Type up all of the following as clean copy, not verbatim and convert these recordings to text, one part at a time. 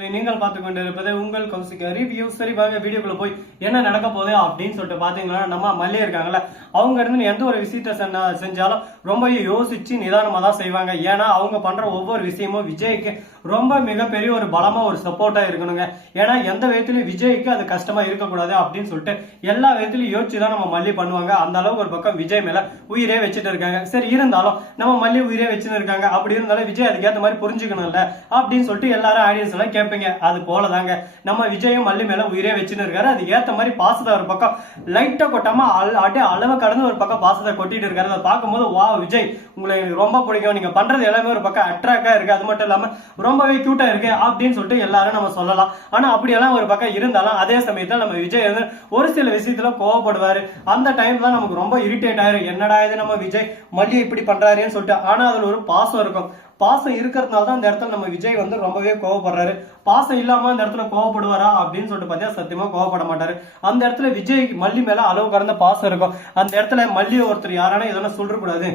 நீங்கள் பார்த்து கொண்டிருப்பது உங்கள் கௌசிக் ரிவ்யூ. சரி வாங்க வீடியோக்குள்ள போய் என்ன நடக்க போகுது அப்படின்னு சொல்லிட்டு பாத்தீங்கன்னா, நம்ம மல்லி இருக்காங்கல்ல, அவங்க இருந்து எந்த ஒரு விஷயத்த செஞ்சாலும் ரொம்ப யோசிச்சு நிதானமா தான் செய்வாங்க. ஏன்னா அவங்க பண்ற ஒவ்வொரு விஷயமும் விஜய்க்கு ரொம்ப மிகப்பெரிய ஒரு பலமா ஒரு சப்போர்ட்டா இருக்கணுங்க. ஏன்னா எந்த விதத்திலயும் விஜய்க்கு அது கஷ்டமா இருக்கக்கூடாது அப்படின்னு சொல்லிட்டு எல்லா விதத்திலயும் யோசிச்சுதான் நம்ம மல்லி பண்ணுவாங்க. அந்த அளவுக்கு ஒரு பக்கம் விஜய் மேல உயிரே வச்சுட்டு இருக்காங்க. சரி இருந்தாலும் நம்ம மல்லி உயிரே வச்சுன்னு இருக்காங்க. அப்படி இருந்தாலும் விஜய் அதுக்கேற்ற மாதிரி புரிஞ்சுக்கணும்ல அப்படின்னு சொல்லிட்டு எல்லாரும் ஆடியன்ஸ் எல்லாம் கேட்பீங்க. அது போலதாங்க நம்ம விஜயும் மல்லி மேல உயிரே வச்சுன்னு இருக்காரு. அது ஏத்த மாதிரி பாசத்தை ஒரு பக்கம் லைட்டா கொட்டாம அப்படியே அளவு கடந்து ஒரு பக்கம் பாசத்தை கொட்டிட்டு இருக்காரு. அதை பார்க்கும்போது வா விஜய், உங்களை எனக்கு ரொம்ப பிடிக்கும், நீங்க பண்றது எல்லாமே ஒரு பக்கம் அட்ராக்டா இருக்கு, அது மட்டும் இல்லாம ரொம்பவே கியூட்டா இருக்கு அப்படின்னு சொல்லிட்டு எல்லாரும் நம்ம சொல்லலாம். ஆனா அப்படியெல்லாம் ஒரு பக்கம் இருந்தாலும் அதே சமயத்துல நம்ம விஜய் வந்து ஒரு சில விஷயத்துல கோவப்படுவாரு. அந்த டைம் தான் நமக்கு ரொம்ப இரிட்டேட் ஆயிரும். என்னடா இது நம்ம விஜய் மல்லி இப்படி பண்றாருன்னு சொல்லிட்டு. ஆனா அதுல ஒரு பாசம் இருக்கும். பாசம் இருக்கிறதுனால தான் அந்த இடத்துல நம்ம விஜய் வந்து ரொம்பவே கோவப்படுறாரு. பாசம் இல்லாம அந்த இடத்துல கோவப்படுவாரா அப்படின்னு சொல்லிட்டு பார்த்தா சத்தியமா கோவப்பட மாட்டாரு. அந்த இடத்துல விஜய் மல்லி மேல அளவு கடந்த பாசம் இருக்கும். அந்த இடத்துல மல்லி ஒருத்தர் யாரானா எதனா சொல்லக்கூடாது,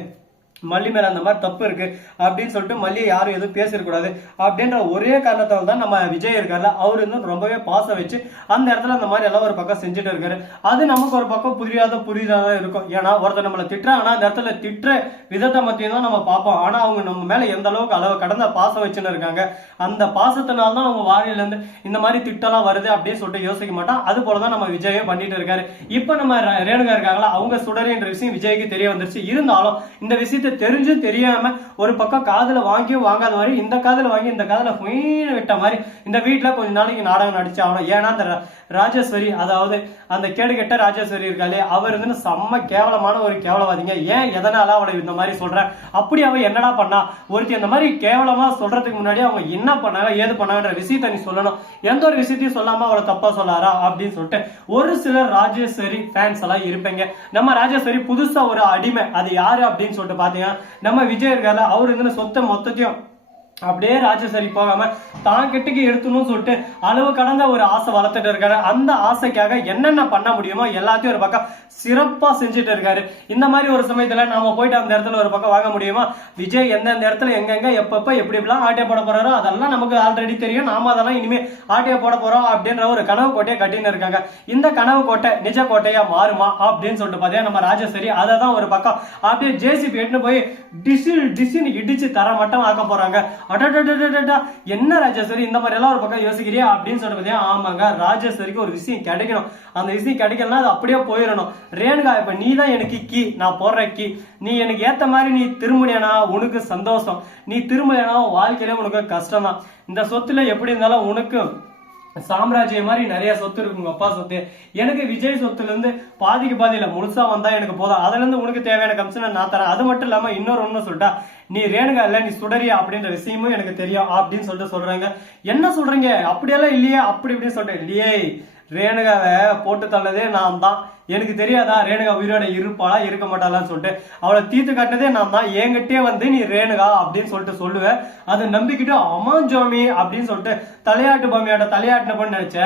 மல்லி மேல அந்த மாதிரி தப்பு இருக்கு அப்படின்னு சொல்லிட்டு மல்லியை யாரும் எதுவும் பேசிடக்கூடாது அப்படின்ற ஒரே காரணத்தால் தான் நம்ம விஜய் இருக்காருல, அவரு வந்து ரொம்பவே பாசம் வச்சு அந்த இடத்துல அந்த மாதிரி எல்லாம் ஒரு பக்கம் செஞ்சுட்டு இருக்காரு. அது நமக்கு ஒரு பக்கம் புரியாத இருக்கும். ஏன்னா ஒருத்தர் நம்மளை திட்டுறாங்கன்னா அந்த இடத்துல திட்டுற விதத்தை மத்தியும் தான் நம்ம பார்ப்போம். ஆனா அவங்க நம்ம மேல எந்த அளவுக்கு அளவு கடந்த பாசம் வச்சுன்னு இருக்காங்க. அந்த பாசத்தினால தான் அவங்க வாரியில இருந்து இந்த மாதிரி திட்டெல்லாம் வருது அப்படின்னு சொல்லிட்டு யோசிக்க மாட்டோம். அது போலதான் நம்ம விஜயும் பண்ணிட்டு இருக்காரு. இப்ப நம்ம ரேணுகா இருக்காங்களா, அவங்க சுடரின்ற விஷயம் விஜய்க்கு தெரிய வந்துருச்சு. இருந்தாலும் இந்த விஷயத்தை தெரிஞ்சும் தெரியாம ஒரு பக்கம் காதுல வாங்கியும் வாங்காத மாதிரி இந்த காதுல வாங்கி இந்த காதுல விட்ட மாதிரி இந்த வீட்டுல கொஞ்ச நாளைக்கு நாடகம் நடிச்சு ஆகணும். ஏன்னா அந்த ராஜேஸ்வரி, அதாவது அந்த கேடு கெட்ட ராஜேஸ்வரி இருக்காளே, அவர் வந்து செம்ம கேவலமான ஒரு கேவலவாதிங்க. ஏன் எதனால அவளை இந்த மாதிரி சொல்றேன், அப்படி அவ என்னடா பண்ணா, ஒருத்தி அந்த மாதிரி கேவலமா சொல்றதுக்கு முன்னாடி அவங்க என்ன பண்ணாங்க ஏது பண்ணாங்கன்ற விஷயத்த நீ சொல்லணும். எந்த ஒரு விஷயத்தையும் சொல்லாம அவளை தப்பா சொல்லாரா அப்படின்னு சொல்லிட்டு ஒரு சிலர் ராஜேஸ்வரி ஃபேன்ஸ் எல்லாம் இருப்பீங்க. நம்ம ராஜேஸ்வரி புதுசா ஒரு அடிமை, அது யாரு அப்படின்னு சொல்லிட்டு பாத்தீங்கன்னா நம்ம விஜய் இருக்காரு. அவரு இருந்து சொத்தை மொத்தத்தையும் அப்படியே ராஜேஸ்வரி போகாம தான் கிட்டக்கு எடுத்துன்னு சொல்லிட்டு அளவு கடந்த ஒரு ஆசை வளர்த்துட்டு இருக்காரு. அந்த ஆசைக்காக என்னென்ன பண்ண முடியுமோ எல்லாத்தையும் ஒரு பக்கம் சிறப்பா செஞ்சுட்டு இருக்காரு. இந்த மாதிரி ஒரு சமயத்துல நாம போயிட்டு அந்த இடத்துல ஒரு பக்கம் வாங்க முடியுமா? விஜய் எந்தெந்த இடத்துல எங்கெங்க எப்பப்ப எப்படி எப்படிலாம் ஆட்டையை போட போறாரோ அதெல்லாம் நமக்கு ஆல்ரெடி தெரியும். நாம அதெல்லாம் இனிமே ஆட்டையை போட போறோம் அப்படின்ற ஒரு கனவு கோட்டையை கட்டின்னு இருக்காங்க. இந்த கனவு கோட்டை நிஜ கோட்டையா மாறுமா அப்படின்னு சொல்லிட்டு பாத்தீங்கன்னா நம்ம ராஜேஸ்வரி அதை தான் ஒரு பக்கம் அப்படியே ஜேசிபி எடுத்துன்னு போய் டிசின் இடிச்சு தர மட்டும் ஆக்க போறாங்க. என்ன ராஜேஸ்வரி இந்த மாதிரி எல்லாம் ஒரு பக்கம் யோசிக்கிறியா அப்படின்னு சொல்லிட்டு பாத்தீங்கன்னா, ஆமாங்க ராஜேஸ்வரிக்கு ஒரு விஷயம் கிடைக்கணும். அந்த விஷயம் கிடைக்கலன்னா அது அப்படியே போயிடணும். ரேணுகா, இப்ப நீ தான் எனக்கு கீ, நான் போடுற கீ. நீ எனக்கு ஏத்த மாதிரி நீ திரும்பினா உனக்கு சந்தோஷம், நீ திரும்பலைனா வாழ்க்கையில உனக்கு கஷ்டம் தான். இந்த சொத்துல எப்படி இருந்தாலும் உனக்கு சாம்ராஜ்யம் மாதிரி நிறைய சொத்து இருக்கு, உங்க அப்பா சொத்து. எனக்கு விஜய் சொத்துல இருந்து பாதிக்கு பாதியில முழுசா வந்தா எனக்கு போதும். அதுல இருந்து உனக்கு தேவையான கமிஷன் நான் தரேன். அது மட்டும் இல்லாம இன்னொரு ஒண்ணு சொல்லிட்டா, நீ ரேணுகா இல்ல, நீ சுடரியா அப்படின்ற விஷயமும் எனக்கு தெரியும் அப்படின்னு சொல்லிட்டு சொல்றாங்க. என்ன சொல்றீங்க, அப்படியெல்லாம் இல்லையே அப்படி இப்படின்னு சொல்லிட்டு, இல்லையே ரேணுகாவை போட்டு தள்ளதே நான் தான். எனக்கு தெரியாதா ரேணுகா உயிரோட இருப்பாளா இருக்க மாட்டாளான்னு சொல்லிட்டு அவளை தீர்த்து காட்டினதே நான் தான். என்கிட்டே வந்து நீ ரேணுகா அப்படின்னு சொல்லிட்டு சொல்லுவேன். அதை நம்பிக்கிட்டு அமாஞ்சோமி அப்படின்னு சொல்லிட்டு தலையாட்டு பொம்மையாட்ட தலையாட்டினப்பன்னு நினைச்ச.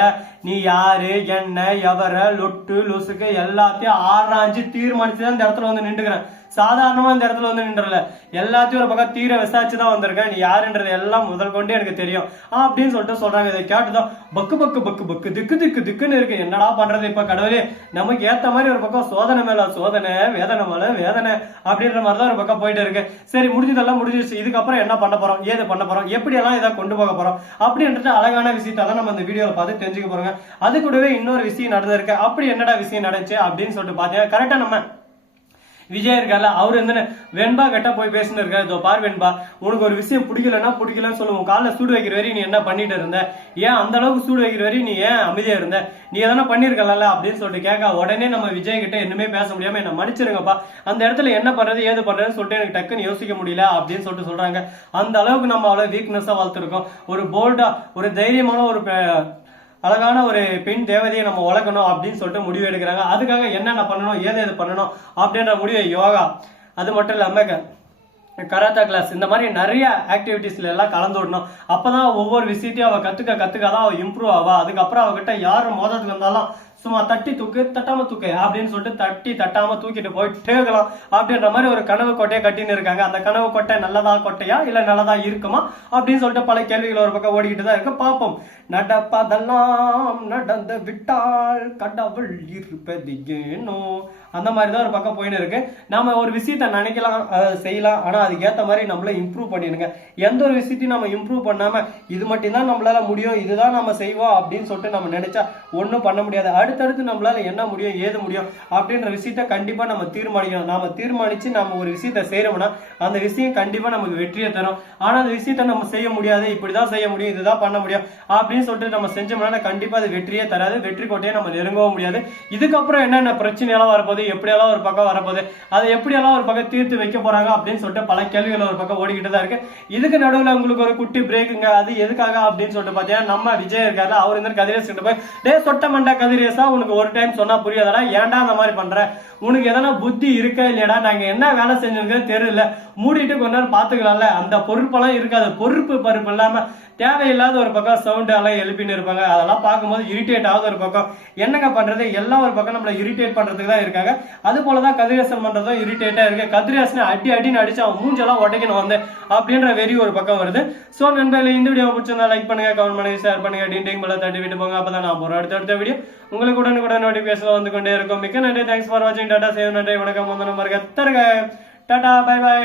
நீ யாரு என்ன எவர லொட்டு லொசுக்கு எல்லாத்தையும் ஆராய்ஞ்சு தீர்மானிச்சுதான் இந்த இடத்துல வந்து நின்றுக்கிறேன். சாதாரணமா இந்த இடத்துல வந்து நின்றல, எல்லாத்தையும் ஒரு பக்கம் தீர விசாரிச்சுதான் வந்திருக்கேன். நீ யாருன்றது எல்லாம் முதல் கொண்டே எனக்கு தெரியும் அப்படின்னு சொல்லிட்டு சொல்றாங்க. இதை கேட்டுதான் பக்கு பக்கு பக்கு பக்கு திக்கு திக்கு திக்குன்னு இருக்கு. என்னடா பண்றது இப்ப கடவுளே, நமக்கு ஏத்த மாதிரி ஒரு பக்கம் சோதனை மேல சோதனை, வேதனை மேல வேதனை அப்படின்ற மாதிரிதான் ஒரு பக்கம் போயிட்டு இருக்கு. சரி முடிஞ்சதெல்லாம் முடிஞ்சிருச்சு, இதுக்கப்புறம் என்ன பண்ண போறோம் ஏது பண்ண போறோம் எப்படி எல்லாம் இதை கொண்டு போக போறோம் அப்படின்றது அழகான விஷயத்தான் நம்ம இந்த வீடியோல பார்த்து தெரிஞ்சுக்க போறோங்க. அது கூடவே இன்னொரு விஷயம் நடந்திருக்கு. அப்படி என்னடா விஷயம் நடந்துச்சு அப்படின்னு சொல்லிட்டு பாத்தீங்கன்னா, கரெக்டா நம்ம விஜய் இருக்கால, அவரு வந்து வெண்பா கிட்ட போய் பேசிட்டு இருக்காரு. இதோ பார் வெண்பா, உனக்கு ஒரு விஷயம் பிடிக்கலன்னா பிடிக்கலன்னு சொல்லுவோம். காலைல சூடு வைக்கிற வரையும் நீ என்ன பண்ணிட்டு இருந்த, ஏன் அந்த அளவுக்கு சூடு வைக்கிற வரையும் நீ ஏன் அமைதியா இருந்த, நீ எதனா பண்ணிருக்கல அப்படின்னு சொல்லிட்டு கேட்க, உடனே நம்ம விஜய் கிட்ட என்னமே பேச முடியாம என்ன மன்னிச்சிருங்கப்பா, அந்த இடத்துல என்ன பண்றது ஏது பண்றதுன்னு சொல்லிட்டு எனக்கு டக்குன்னு யோசிக்க முடியல அப்படின்னு சொல்லிட்டு சொல்றாங்க. அந்த அளவுக்கு நம்ம அவ்வளவு வீக்னஸா வளர்த்துருக்கோம். ஒரு போல்டா ஒரு தைரியமான ஒரு அழகான ஒரு பெண் தேவதையை நம்ம வளர்க்கணும் அப்படின்னு சொல்லிட்டு முடிவு எடுக்கிறாங்க. அதுக்காக என்னென்ன பண்ணணும் ஏது பண்ணணும் அப்படின்ற முடிவு யோகா, அது மட்டும் இல்லாம கராத்தா கிளாஸ், இந்த மாதிரி நிறைய ஆக்டிவிட்டிஸ்ல எல்லாம் கலந்து விடணும். அப்பதான் ஒவ்வொரு விஷயத்தையும் அவ கத்துக்காதான் அவ இம்ப்ரூவ் ஆவா. அதுக்கப்புறம் அவகிட்ட யாரும் மோதத்துக்கு வந்தாலும் சும்மா தட்டி தூக்கு தட்டாம தூக்கு அப்படின்னு சொல்லிட்டு தட்டி தட்டாம தூக்கிட்டு போயிட்டே இருக்கலாம் அப்படின்ற மாதிரி ஒரு கனவு கோட்டையை கட்டின்னு இருக்காங்க. அந்த கனவு கோட்டை நல்லதா கொட்டையா இல்ல நல்லதா இருக்குமா அப்படின்னு சொல்லிட்டு பல கேள்விகள் ஒரு பக்கம் ஓடிக்கிட்டு தான் இருக்கு. பார்ப்போம். நடப்பதெல்லாம் நடந்து விட்டால் கடவுள் இருப்பது ஏனோ அந்த மாதிரி தான் ஒரு பக்கம் போயின்னு இருக்கு. நாம ஒரு விஷயத்த நினைக்கலாம் செய்யலாம், ஆனா அதுக்கு ஏத்த மாதிரி நம்மள இம்ப்ரூவ் பண்ணிடுங்க. எந்த ஒரு விஷயத்தையும் நம்ம இம்ப்ரூவ் பண்ணாம இது மட்டும்தான் நம்மளால முடியும், இதுதான் நம்ம செய்வோம் அப்படின்னு சொல்லிட்டு நம்ம நினைச்சா ஒன்றும் பண்ண முடியாது. அடுத்தடுத்து நம்மளால என்ன முடியும் ஏது முடியும் அப்படின்ற விஷயத்த கண்டிப்பா நம்ம தீர்மானிக்கணும். நாம தீர்மானிச்சு நம்ம ஒரு விஷயத்த செய்யறோம்னா அந்த விஷயம் கண்டிப்பா நமக்கு வெற்றியை தரும். ஆனா அந்த விஷயத்த நம்ம செய்ய முடியாது, இப்படிதான் செய்ய முடியும், இதுதான் பண்ண முடியும் அப்படின்னு சொல்லிட்டு நம்ம செஞ்சோம்னா கண்டிப்பா அது வெற்றியே தராது. வெற்றி கோட்டையை நம்ம நெருங்கவும் முடியாது. இதுக்கப்புறம் என்னென்ன பிரச்சனையெல்லாம் வரப்போகுது, எப்படியெல்லாம் ஒரு பக்கம் வரப்போகுது, அதை எப்படியெல்லாம் ஒரு பக்கம் தீர்த்து வைக்க போறாங்க அப்படின்னு சொல்லிட்டு பல கேள்விகள் ஒரு பக்கம் ஓடிக்கிட்டு தான் இருக்கு. இதுக்கு நடுவில் உங்களுக்கு ஒரு குட்டி பிரேக்குங்க. அது எதுக்காக அப்படின்னு சொல்லிட்டு பாத்தீங்கன்னா நம்ம விஜய் இருக்காரு, அவர் இந்த கதிரேஷ் கிட்ட போய் டே சொட்ட மண்டா கதிரேசா உனக்கு ஒரு டைம் சொன்னா புரியாதடா, ஏன்டா அந்த மாதிரி பண்ற, உனக்கு எதனா புத்தி இருக்கா இல்லையடா, நாங்க என்ன வேலை செஞ்சிருக்கோம் தெரியல, மூடிட்டு கொஞ்ச நேரம் பாத்துக்கலாம்ல, அந்த பொறுப்பெல்லாம் இருக்காது, பொறுப்பு பருப்பு இல்லாம தேவையில்லாத ஒரு பக்கம் சவுண்ட் எல்லாம் எழுப்பின்னு இருப்பாங்க. அதெல்லாம் பார்க்கும்போது இரிட்டேட் ஆகுது ஒரு பக்கம். என்னங்க பண்றது, எல்லாம் ஒரு பக்கம் நம்மள இரிட்டேட் பண்றதுக்கு தான் இருக்காங்க. அது போலதான் கதிரேசன் பண்றதும் இரிட்டேட்டா இருக்கு. கதிரேசன் அடின்னு அடிச்சு அவன் மூஞ்செல்லாம் உடைக்கணும் வந்து அப்படின்ற வெறி ஒரு பக்கம் வருது. சோ நண்பர்களே, இந்த வீடியோ பிடிச்சிருந்தா லைக் பண்ணுங்க, கமெண்ட் பண்ணுங்க, ஷேர் பண்ணுங்க, டிண்டிங் பெல்ல தட்டி விட்டு போங்க. அப்பதான் நான் போற அடுத்த வீடியோ உங்களுக்கு உடனுக்குடன் நோட்டிபிகேஷன் வந்து கொண்டே இருக்கும். மிக்க நன்றி. தேங்க்ஸ் ஃபார் வாட்சிங். டாடா சேவ். நன்றி, வணக்கம், வந்தனம், டாடா, பை பை.